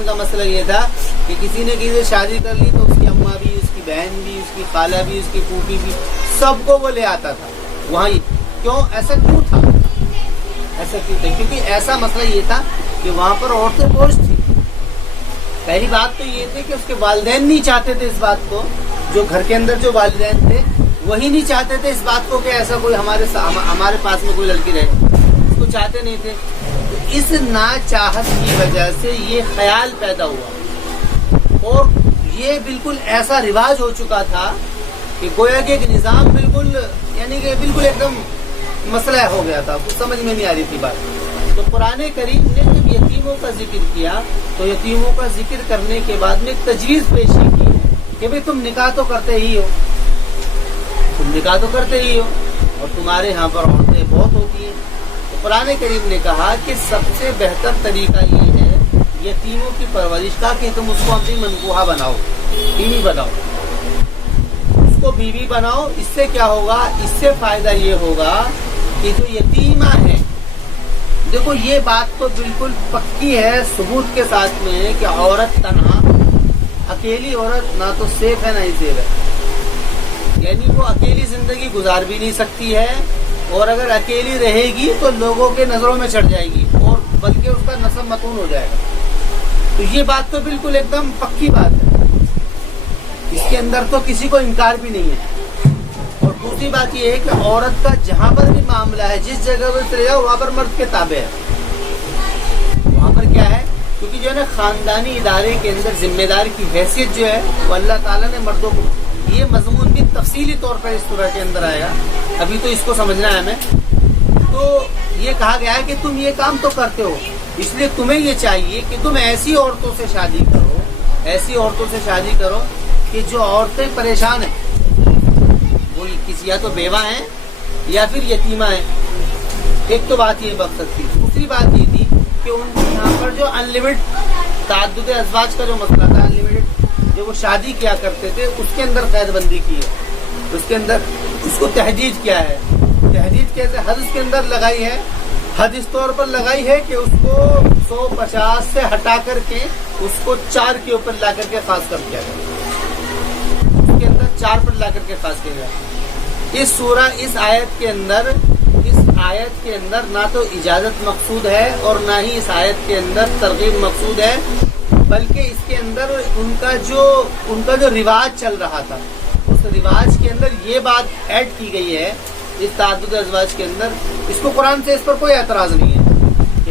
کا مسئلہ یہ تھا کہ کسی نے کسی سے شادی کر لی تو اس کی اماں بھی اس کی بہن بھی اس کی خالہ بھی اس کی پھوپھی بھی سب کو وہ لے آتا تھا وہاں. ایسا کیوں تھا کیونکہ ایسا مسئلہ یہ تھا کہ وہاں پر عورتیں بوجھ تھی. پہلی بات تو یہ تھی کہ اس کے والدین نہیں چاہتے تھے اس بات کو. جو گھر کے اندر جو والدین تھے وہی نہیں چاہتے تھے اس بات کو کہ ایسا کوئی ہمارے پاس میں کوئی لڑکی رہے. اس کو چاہتے نہیں تھے. تو اس ناچاہت کی وجہ سے یہ خیال پیدا ہوا اور یہ بالکل ایسا رواج ہو چکا تھا کہ گویا کہ ایک نظام بالکل ایک دم مسئلہ ہو گیا تھا. کچھ سمجھ میں نہیں آ رہی تھی بات. تو قرآن کریم نے جب یتیموں کا ذکر کیا تو یتیموں کا ذکر کرنے کے بعد میں ایک تجویز پیشی کی کہ بھئی تم نکاح تو کرتے ہی ہو اور تمہارے ہاں پر عورتیں بہت ہوتی ہیں. تو قرآن کریم نے کہا کہ سب سے بہتر طریقہ یہ ہے یتیموں کی پرورش کا کہ تم اس کو اپنی منکوحہ بناؤ, بیوی بناؤ, اس کو بیوی بناؤ. اس سے کیا ہوگا؟ اس سے فائدہ یہ ہوگا کہ جو یتیمہ ہے, دیکھو یہ بات تو بالکل پکی ہے ثبوت کے ساتھ میں کہ عورت تنہا, اکیلی عورت نہ تو سیف ہے نہ ہی سیف ہے. یعنی وہ اکیلی زندگی گزار بھی نہیں سکتی ہے اور اگر اکیلی رہے گی تو لوگوں کے نظروں میں چڑھ جائے گی اور بلکہ اس کا نسب متون ہو جائے گا. تو یہ بات تو بالکل ایک دم پکی بات ہے, اس کے اندر تو کسی کو انکار بھی نہیں ہے. اور دوسری بات یہ ہے کہ عورت کا جہاں پر بھی معاملہ ہے, جس جگہ پر چلے جاؤ وہاں پر مرد کے تابع ہے. وہاں پر کیا ہے, کیونکہ جو ہے نا خاندانی ادارے کے اندر ذمہ دار کی حیثیت جو ہے وہ اللہ تعالیٰ نے مردوں کو. یہ مضمون بھی تفصیلی طور پر اس سورہ کے اندر آیا, ابھی تو اس کو سمجھنا ہے ہمیں. تو یہ کہا گیا ہے کہ تم یہ کام تو کرتے ہو, اس لیے تمہیں یہ چاہیے کہ تم ایسی عورتوں سے شادی کرو کہ جو عورتیں پریشان ہیں, وہ کسی یا تو بیوہ ہیں یا پھر یتیمہ ہیں. ایک تو بات یہ مقصد تھی. دوسری بات یہ تھی کہ ان کے یہاں پر جو انلمیٹڈ تعدد ازواج کا جو مسئلہ تھا, انلمیٹڈ جو وہ شادی کیا کرتے تھے, اس کے اندر قید بندی کی ہے. اس کے اندر اس کو تحدید کیا ہے. تحدید کیسے حد اس کے اندر لگائی ہے, حد اس طور پر لگائی ہے کہ اس کو 150 سے ہٹا کر کے اس کو 4 کے اوپر لا کر کے خاص کر دیا گیا. اس کے اندر 4 پر لا کر کے خاص کیا گیا. اس سورہ اس آیت کے اندر نہ تو اجازت مقصود ہے اور نہ ہی اس آیت کے اندر ترغیب مقصود ہے, بلکہ اس کے اندر ان کا جو رواج چل رہا تھا اس رواج کے اندر یہ بات ایڈ کی گئی ہے اس تعدد ازواج کے اندر. اس کو قرآن سے اس پر کوئی اعتراض نہیں ہے کہ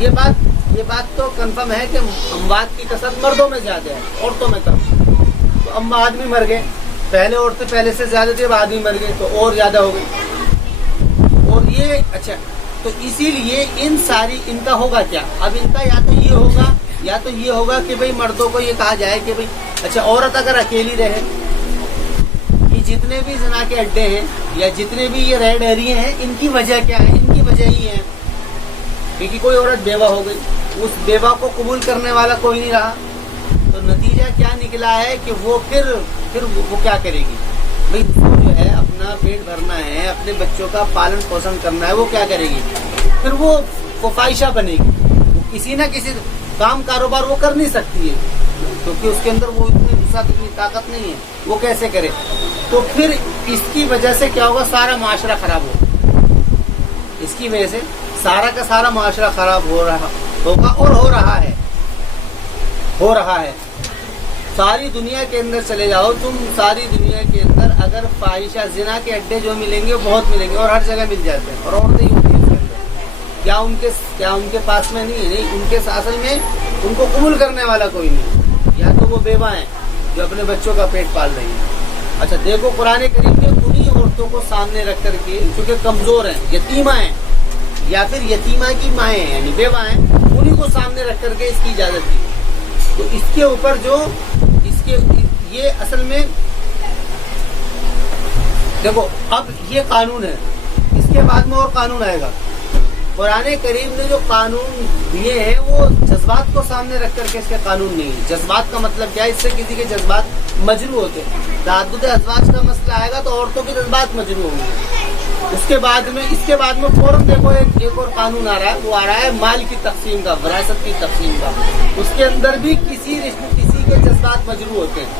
یہ بات تو کنفرم ہے کہ اموات کی کثرت مردوں میں زیادہ ہے، عورتوں میں کم. تو اب آدمی مر گئے، پہلے عورتیں پہلے سے زیادہ تھی، اب آدمی مر گئے تو اور زیادہ ہو گئی. اور یہ اچھا، تو اسی لیے ان کا ہوگا کیا؟ اب ان کا یا تو یہ ہوگا کہ بھئی مردوں کو یہ کہا جائے کہ بھئی اچھا عورت اگر اکیلی رہے، یہ جتنے بھی زنا کے اڈے ہیں یا جتنے بھی یہ ریڈ ایریا ہیں، ان کی وجہ کیا ہے؟ ان کی وجہ ہی ہے کیونکہ کوئی عورت بیوہ ہو گئی، اس بیوہ کو قبول کرنے والا کوئی نہیں رہا، تو نتیجہ کیا نکلا ہے کہ وہ پھر وہ کیا کرے گی؟ بھئی اس کو جو ہے اپنا پیٹ بھرنا ہے، اپنے بچوں کا پالن پوشن کرنا ہے، وہ کیا کرے گی؟ پھر وہ فاحشہ بنے گی. وہ کسی نہ کسی کام کاروبار وہ کر نہیں سکتی ہے کیونکہ اس کے اندر وہ اتنی وسعت، اتنی طاقت نہیں ہے، وہ کیسے کرے؟ تو پھر اس کی وجہ سے کیا ہوگا؟ سارا معاشرہ خراب ہوگا. اس کی وجہ سے سارا کا سارا معاشرہ خراب ہو رہا ہوگا اور ہو رہا ہے. ساری دنیا کے اندر چلے جاؤ تم، ساری دنیا کے اندر اگر فاحشہ زنا کے اڈے جو ملیں گے وہ بہت ملیں گے اور ہر جگہ مل جاتے ہیں، اور عورتیں ہی ہوتی ہیں اس کے اندر. کیا ان کے پاس میں نہیں ہے؟ نہیں، ان کے اصل میں ان کو قبول کرنے والا کوئی نہیں، یا تو وہ بیوہ ہیں جو اپنے بچوں کا پیٹ پال رہی ہیں. اچھا دیکھو قرآن کریم نے انہی عورتوں کو سامنے رکھ کر کے، چونکہ کمزور ہیں، یتیمہ ہیں یا پھر یتیمہ کی مائیں ہیں یعنی بیوہ ہیں، انہی کو سامنے رکھ کر کے اس کی اجازت دی. تو اس کے اوپر یہ اصل میں دیکھو اب یہ قانون ہے، اس کے بعد میں اور قانون آئے گا. قرآن کریم نے جو قانون دیے ہیں وہ جذبات کو سامنے رکھ کر کے اس کے قانون نہیں ہے. جذبات کا مطلب کیا ہے؟ اس سے کسی کے جذبات مجروح ہوتے ہیں. تعدد ازواج کا مسئلہ آئے گا تو عورتوں کے جذبات مجروح ہوں گے. اس کے بعد میں فوراً دیکھو ایک اور قانون آ رہا ہے، وہ آ رہا ہے مال کی تقسیم کا، وراثت کی تقسیم کا. اس کے اندر بھی کسی کے جذبات مجروح ہوتے ہیں.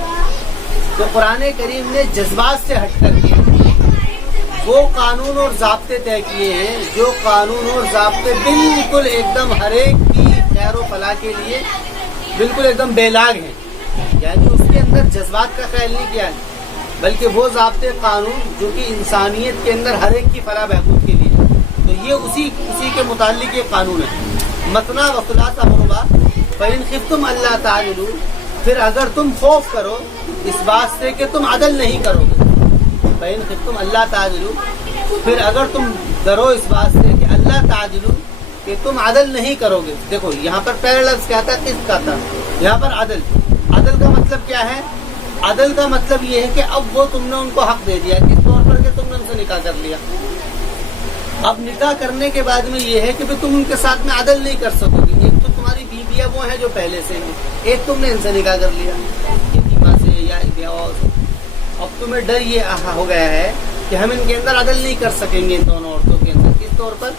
تو قرآن کریم نے جذبات سے ہٹ کر کے وہ قانون اور ضابطے طے کیے ہیں، جو قانون اور ضابطے بالکل ایک دم ہر ایک کی خیر و فلاح کے لیے بالکل ایک دم بے لاگ ہیں. یعنی اس کے اندر جذبات کا خیال نہیں کیا ہے، بلکہ وہ ضابطے قانون جو کہ انسانیت کے اندر ہر ایک کی فلاح بہبود کے لیے. تو یہ اسی کے متعلق یہ قانون ہے. مثنیٰ و ثلاث ورباع فإن خفتم اللہ تعدلوا، پھر اگر تم خوف کرو اس بات سے کہ تم عدل نہیں کرو گے. فإن خفتم اللہ تعدلوا، پھر اگر تم ڈرو اس بات سے کہ اللہ تعدلوا، کہ تم عدل نہیں کرو گے. دیکھو یہاں پر پہلا لفظ کیا تھا؟ قسط کا تھا. یہاں پر عدل کا مطلب کیا ہے؟ عدل کا مطلب یہ ہے کہ اب وہ تم نے ان کو حق دے دیا، کس طور پر کہ تم نے ان سے نکاح کر لیا. اب نکاح کرنے کے بعد میں یہ ہے کہ تم ان کے ساتھ میں عدل نہیں کر سکو گی. ایک تو تمہاری بیویاں وہ ہیں جو پہلے سے ہیں، ایک تم نے ان سے نکاح کر لیا یتیمہ سے یا بیوہ سے. اب تمہیں ڈر یہ ہو گیا ہے کہ ہم ان کے اندر عدل نہیں کر سکیں گے ان دونوں عورتوں کے اندر. کس طور پر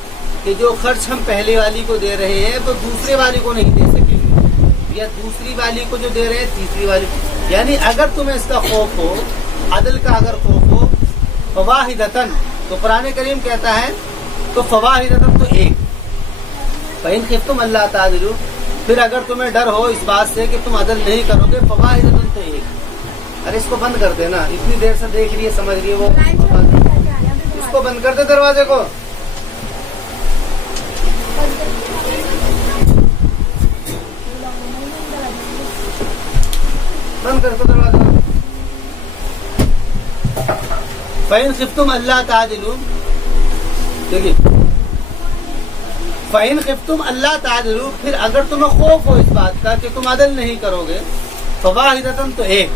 کہ جو خرچ ہم پہلے والی کو دے رہے ہیں تو دوسرے والی کو نہیں دے سکیں گے، یا دوسری والی کو جو دے رہے ہیں تیسری والی کو. یعنی اگر تمہیں اس کا خوف ہو، عدل کا اگر خوف ہو، فواحدتن، تو قرآن کریم کہتا ہے تو فواحدتن تو ایک. فإن خفتم اللہ تعدلوا، پھر اگر تمہیں ڈر ہو اس بات سے کہ تم عدل نہیں کرو گے، فواحدتن تو ایک. ارے اس کو بند کر دے نا، اتنی دیر سے دیکھ رہی ہے، سمجھ رہی ہے وہ. اس کو بند کر دے دروازے کو. بند کر دو دروازہ. فإن خفتم اللہ تعدلوا، دیکھیے فإن خفتم اللہ تعدلوا، پھر اگر تمہیں خوف ہو اس بات کا کہ تم عدل نہیں کرو گے، فواحدتن تو ایک.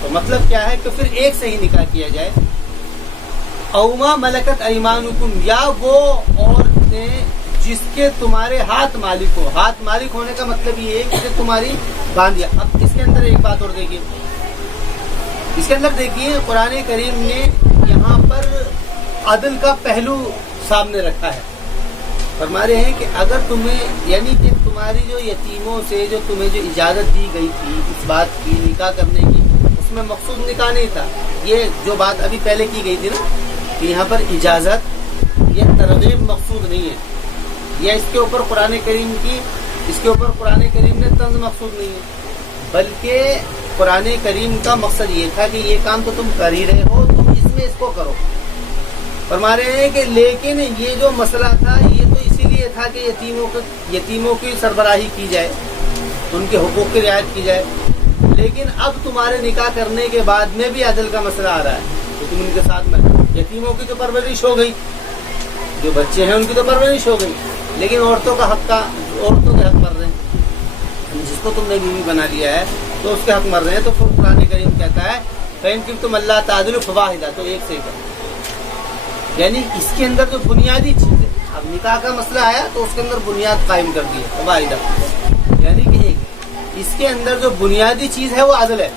تو مطلب کیا ہے کہ پھر ایک سے ہی نکاح کیا جائے. او ما ملکت ایمانکم، یا وہ عورتیں جس کے تمہارے ہاتھ مالک ہو. ہاتھ مالک ہونے کا مطلب یہ ہے کہ تمہاری باندھیا. اب اس کے اندر ایک بات اور دیکھیے، اس کے اندر دیکھیے قرآن کریم نے یہاں پر عدل کا پہلو سامنے رکھا ہے. فرما رہے ہیں کہ اگر تمہیں، یعنی کہ تمہاری جو یتیموں سے جو تمہیں جو اجازت دی گئی تھی اس بات کی نکاح کرنے کی، اس میں مقصود نکاح نہیں تھا. یہ جو بات ابھی پہلے کی گئی تھی نا کہ یہاں پر اجازت یا ترغیب مقصود نہیں ہے، یا اس کے اوپر قرآن کریم نے طنز مقصود نہیں ہے، بلکہ قرآن کریم کا مقصد یہ تھا کہ یہ کام تو تم کر ہی رہے ہو، تم اس میں اس کو کرو. فرما رہے ہیں کہ لیکن یہ جو مسئلہ تھا یہ تو اسی لیے تھا کہ یتیموں کی سربراہی کی جائے، ان کے حقوق کی رعایت کی جائے، لیکن اب تمہارے نکاح کرنے کے بعد میں بھی عدل کا مسئلہ آ رہا ہے، تو تم ان کے ساتھ میں یتیموں کی تو پرورش ہو گئی، جو بچے ہیں ان کی تو پرورش ہو گئی، لیکن عورتوں کے حق مر رہے ہیں، جس کو تم نے بیوی بنا لیا ہے تو اس کے حق مر رہے ہیں۔ تو پھر قرآن کریم کہتا ہے فَإِن كُنتُمْ أَلَّا تَعْدِلُوا فَوَاحِدَةً، تو ایک سے ہی کرو، یعنی اس کے اندر جو بنیادی چیز ہے، اب نکاح کا مسئلہ آیا تو اس کے اندر بنیاد قائم کر دی ہے فواحدہ، یعنی کہ ایک، اس کے اندر جو بنیادی چیز ہے وہ عدل ہے،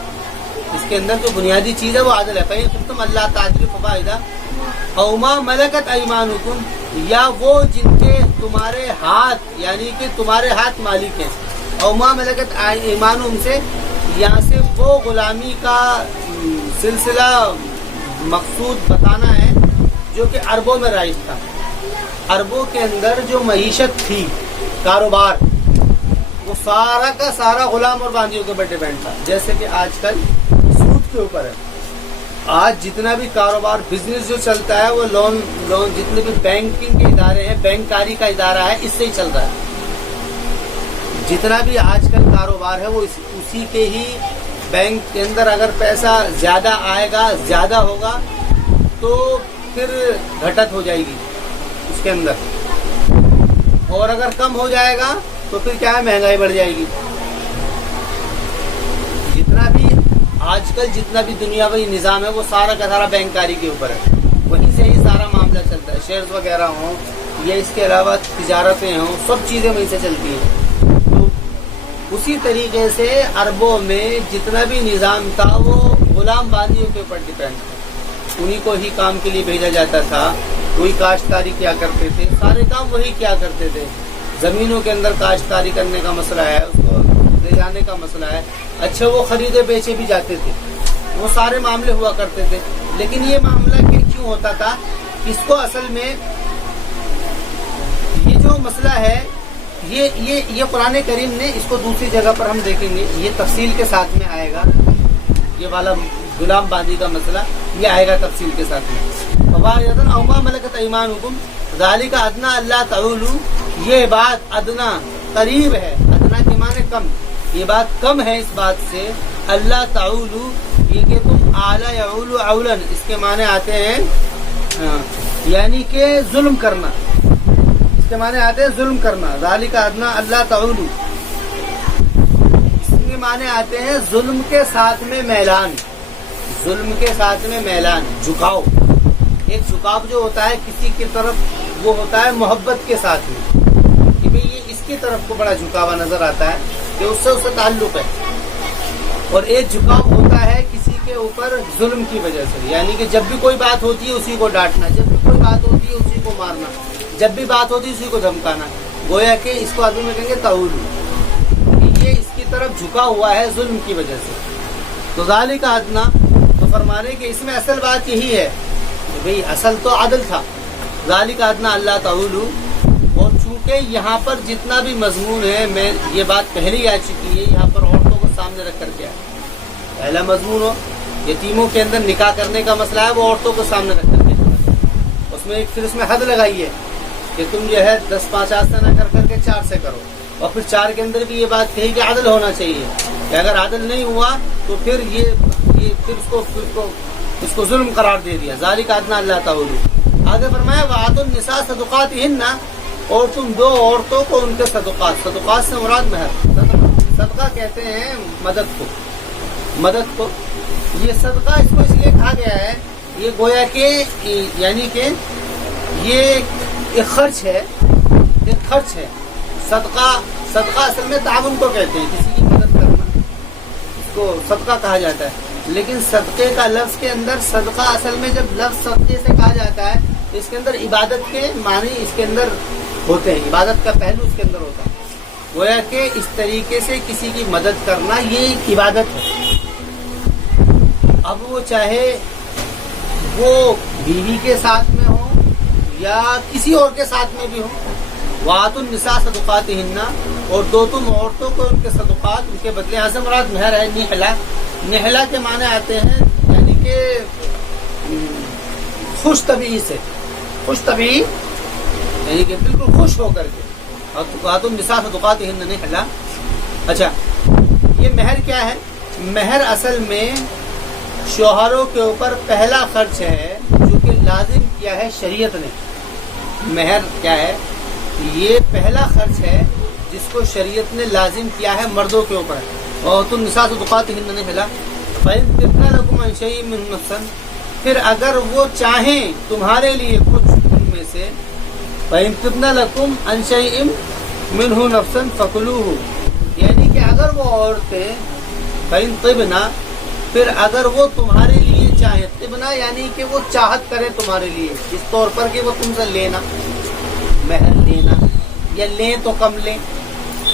اس کے اندر جو بنیادی چیز ہے وہ عدل ہے۔ فَإِن كُنتُمْ أَلَّا تَعْدِلُوا فَوَاحِدَةً أَوْ مَا مَلَكَتْ أَيْمَانُكُمْ، یا وہ جن کے تمہارے ہاتھ، یعنی کہ تمہارے ہاتھ مالک ہیں، أَوْ مَا مَلَكَتْ أَيْمَانُكُمْ سے یہاں سے وہ غلامی کا سلسلہ مقصود بتانا ہے جو کہ عربوں میں رائج تھا۔ عربوں کے اندر جو معیشت تھی، کاروبار، وہ سارا کا سارا غلام اور باندیوں کے اوپر ڈیپینڈ تھا، جیسے کہ آج کل سود کے اوپر ہے۔ آج جتنا بھی کاروبار بزنس جو چلتا ہے وہ لون جتنے بھی بینکنگ کے ادارے ہیں، بینکاری کا ادارہ ہے، اس سے ہی چل رہا ہے۔ جتنا بھی آج کل کاروبار ہے وہ اسی کے ہی بینک کے اندر اگر پیسہ زیادہ آئے گا، زیادہ ہوگا تو پھر گھٹت ہو جائے گی اس کے اندر، اور اگر کم ہو جائے گا تو پھر کیا ہے، مہنگائی بڑھ جائے گی۔ جتنا بھی آج کل جتنا بھی دنیاوی نظام ہے وہ سارا کا سارا بینکاری کے اوپر ہے، وہیں سے ہی سارا معاملہ چلتا ہے، شیئرز وغیرہ ہوں یا اس کے علاوہ تجارتیں ہوں، سب چیزیں وہیں سے چلتی ہیں۔ اسی طریقے سے عربوں میں جتنا بھی نظام تھا وہ غلام باندیوں کے اوپر ڈیپینڈ تھا، انہی کو ہی کام کے لیے بھیجا جاتا تھا، وہی کاشتکاری کیا کرتے تھے، سارے کام وہی کیا کرتے تھے۔ زمینوں کے اندر کاشتکاری کرنے کا مسئلہ ہے، اس کو لے جانے کا مسئلہ ہے، اچھا وہ خریدے بیچے بھی جاتے تھے، وہ سارے معاملے ہوا کرتے تھے۔ لیکن یہ معاملہ کیوں ہوتا تھا؟ اس کو اصل میں یہ جو مسئلہ ہے یہ قرآن کریم نے اس کو دوسری جگہ پر ہم دیکھیں گے، یہ تفصیل کے ساتھ میں آئے گا، یہ والا غلام باندی کا مسئلہ یہ آئے گا تفصیل کے ساتھ میں۔ فَوَاحِدَةً أَوْ مَا مَلَكَتْ أَيْمَانُكُمْ ذَلِكَ أَدْنَىٰ أَلَّا تَعُولُوا، یہ بات ادنا قریب ہے، ادنا کے معنی کم، یہ بات کم ہے اس بات سے، اللہ تعولو، یہ کہ تم اعلیٰ یعولو عولاً، اس کے معنی آتے ہیں یعنی کہ ظلم کرنا، اس کے معنی آتے ہیں ظلم کرنا، ذالک ادنا اللہ تعولو، اس کے معنی آتے ہیں ظلم کے ساتھ میں میلان، ظلم کے ساتھ میں میلان، جھکاؤ۔ ایک جھکاؤ جو ہوتا ہے کسی کی طرف وہ ہوتا ہے محبت کے ساتھ میں، کہ بھئی یہ اس کی طرف کو بڑا جھکاوا نظر آتا ہے کہ اس سے تعلق ہے، اور ایک جھکاؤ ہوتا ہے کسی کے اوپر ظلم کی وجہ سے، یعنی کہ جب بھی کوئی بات ہوتی ہے اسی کو ڈانٹنا، جب بھی کوئی بات ہوتی ہے اسی کو مارنا، جب بھی بات ہوتی ہے اسی کو دھمکانا، گویا کہ اس کو عربی میں کہیں گے تعولو، یہ اس کی طرف جھکا ہوا ہے ظلم کی وجہ سے۔ تو ذالک ادنا، تو فرمانے کہ اس میں اصل بات یہی ہے کہ بھئی اصل تو عدل تھا، ذالک ادنا اللہ تعولو، اور چونکہ یہاں پر جتنا بھی مضمون ہے، میں یہ بات پہلے ہی آ چکی ہے، یہاں پر عورتوں کو سامنے رکھ کر کے آیا، پہلا مضمون ہو یتیموں کے اندر نکاح کرنے کا مسئلہ ہے، وہ عورتوں کو سامنے رکھ کر کے اس میں پھر اس میں حد لگائی ہے کہ تم جو ہے 10-50 سے نہ کر کے 4 سے کرو، اور پھر 4 کے اندر بھی یہ بات کہی کہ عدل ہونا چاہیے، کہ اگر عدل نہیں ہوا تو پھر پھر اس کو ظلم قرار دے دیا، ذالک ادنا اللہ تعالی۔ آگے فرمایا وَآتُوا النِّسَاءَ صَدُقَاتِهِنَّ، اور تم دو عورتوں کو ان کے صدقات سے مراد مہر، صدقہ کہتے ہیں مدد کو، یہ صدقہ اس کو اس لیے کہا گیا ہے، یہ گویا کہ یعنی کہ یہ ایک خرچ ہے، صدقہ اصل میں تعاون کو کہتے ہیں، کسی کی مدد کرنا، اس کو صدقہ کہا جاتا ہے۔ لیکن صدقے کا لفظ کے اندر صدقہ اصل میں جب لفظ صدقے سے کہا جاتا ہے تو اس کے اندر عبادت کے معنی اس کے اندر ہوتے ہیں، عبادت کا پہلو اس کے اندر ہوتا ہے، گویا کہ اس طریقے سے کسی کی مدد کرنا یہ ایک عبادت ہے۔ اب وہ چاہے وہ بیوی کے ساتھ میں ہو یا کسی اور کے ساتھ میں بھی ہو، وَآتُوا النِّسَاءَ صَدُقَاتِهِنَّ، اور دو تم عورتوں کو ان کے صدقات، ان کے بدلے، یہاں سے مراد مہر ہے، نحلہ کے معنی آتے ہیں یعنی کہ خوش طبعی سے، خوش طبعی یعنی کہ بالکل خوش ہو کر کے. اور تقاتم نساء صدقاتہن نحلا. اچھا یہ مہر کیا ہے؟ مہر اصل میں شوہروں کے اوپر پہلا خرچ ہے جو کہ لازم کیا ہے شریعت نے. مہر کیا ہے؟ یہ پہلا خرچ ہے جس کو شریعت نے لازم کیا ہے مردوں کے اوپر. اور تم نساء صدقاتہن نحلا فإن طبن لكم عن شيء منه نفسا. پھر اگر وہ چاہیں تمہارے لیے کچھ ان میں سے فإن طبن لكم عن شيء منه نفسا فكلوه. یعنی کہ اگر وہ عورتیں فإن طبن پھر اگر وہ تمہارے لیے چاہیں, طبنا یعنی کہ وہ چاہت کرے تمہارے لیے اس طور پر کہ وہ تم سے لینا, مہر لینا, یا لیں تو کم لیں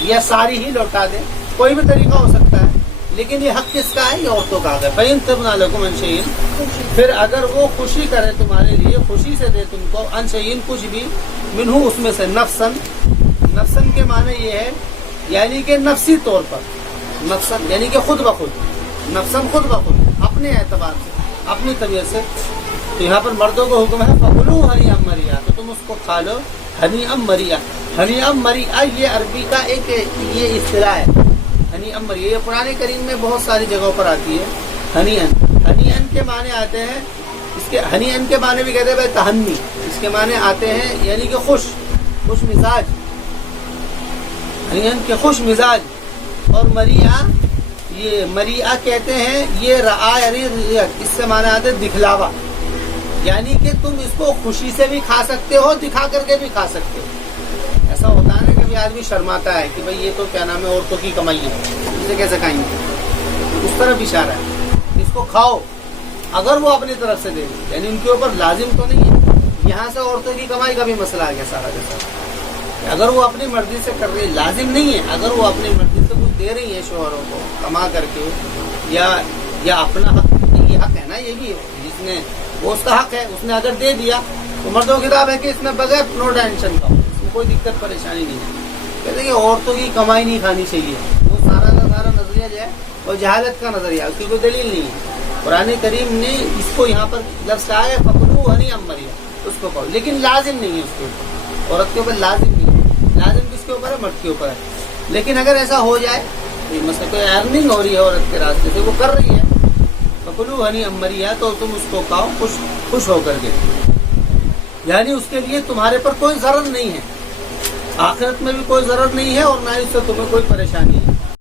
یا ساری ہی لوٹا دیں, کوئی بھی طریقہ ہو سکتا ہے. لیکن یہ حق کس کا ہے؟ یہ عورتوں کا ہے. فإن طبن لكم عن شيء, پھر اگر وہ خوشی کرے تمہارے لیے, خوشی سے دے تم کو, عن شيء کچھ بھی, منہ اس میں سے, نفسن. نفسن کے معنی یہ ہے یعنی کہ نفسی طور پر, نفسن یعنی کہ خود بخود, نفسن خود بخود, اپنے اعتبار سے, اپنی طبیعت سے. تو یہاں پر مردوں کو حکم ہے فکلوا ہنیئا مریا, تو تم اس کو کھا لو ہنیئا مریا. ہنیئا مریا یہ عربی کا ایک یہ اصطلاح ہے. ہنیئا مریا یہ قرآن کریم میں بہت ساری جگہوں پر آتی ہے. ہنیئن, ہنیئن کے معنی آتے ہیں, اس کے ہنیئن کے معنی بھی کہتے ہیں بھائی تہنی, اس کے معنی آتے ہیں یعنی کہ خوش, خوش مزاج, ہنیئن کے خوش مزاج. اور مریا, یہ مریا کہتے ہیں یہ رعا یعنی اس سے معنی آتے ہیں دکھلاوا, یعنی کہ تم اس کو خوشی سے بھی کھا سکتے ہو, دکھا کر کے بھی کھا سکتے ہو. ایسا ہوتا ہے نا کبھی آدمی شرماتا ہے کہ بھئی یہ تو کیا نام ہے عورتوں کی کمائی ہے, اسے کیسے کھائیں گے, اس طرف اشارہ ہے. اس کو کھاؤ اگر وہ اپنی طرف سے دے, یعنی ان کے اوپر لازم تو نہیں ہے. یہاں سے عورتوں کی کمائی کا بھی مسئلہ آ گیا سارا کے سارا. اگر وہ اپنی مرضی سے کر رہی ہے, لازم نہیں ہے, اگر وہ اپنی مرضی سے کچھ دے رہی ہے شوہروں کو کما کر کے, یا اپنا حق, یہ حق ہے نا, یہ بھی جس نے وہ اس کا حق ہے, اس نے اگر دے دیا تو مردوں کی کتاب ہے کہ اس میں بغیر نو ٹینشن کا, اس میں کوئی دقت پریشانی نہیں ہے. کہتے ہیں کہ عورتوں کی کمائی نہیں کھانی چاہیے, وہ سارا کا سارا نظریہ جو ہے وہ جہالت کا نظریہ, اس کی کوئی دلیل نہیں ہے. قرآن کریم نے اس کو یہاں پر لفظ کہا ہے فکلوا ہنیئا مریا, اس کو کہو, لیکن لازم نہیں ہے اس کے اوپر, عورت کے اوپر لازم نہیں ہے. لازم کس کے اوپر ہے؟ مرد کے اوپر ہے. لیکن اگر ایسا ہو جائے, مثلا کوئی ارننگ ہو رہی ہے عورت کے راستے سے, وہ کر رہی ہے, فکلوا ہنیئا مریا, تو تم اس کو کھاؤ خوش ہو کر کے. یعنی اس کے لیے تمہارے پر کوئی ضرر نہیں ہے, آخرت میں بھی کوئی ضرر نہیں ہے, اور نہ اس سے تمہیں کوئی پریشانی ہے.